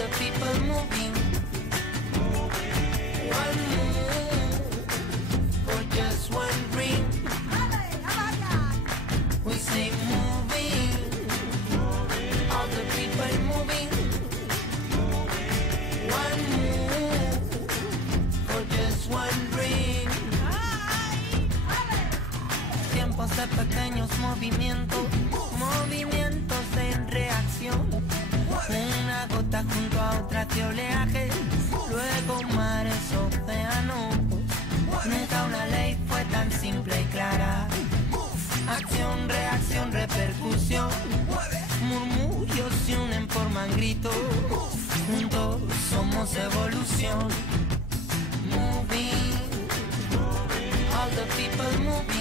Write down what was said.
the people moving. One move for just one ring. We say moving, all the people moving. One move for just one ring. Tiempos de pequeños movimientos, movimientos en reacción. Una gota junto a otra que oleaje, luego mares, océanos. Nunca una ley fue tan simple y clara. Acción, reacción, repercusión. Murmullos se unen, forman gritos. Juntos somos evolución. Moving, all the people moving.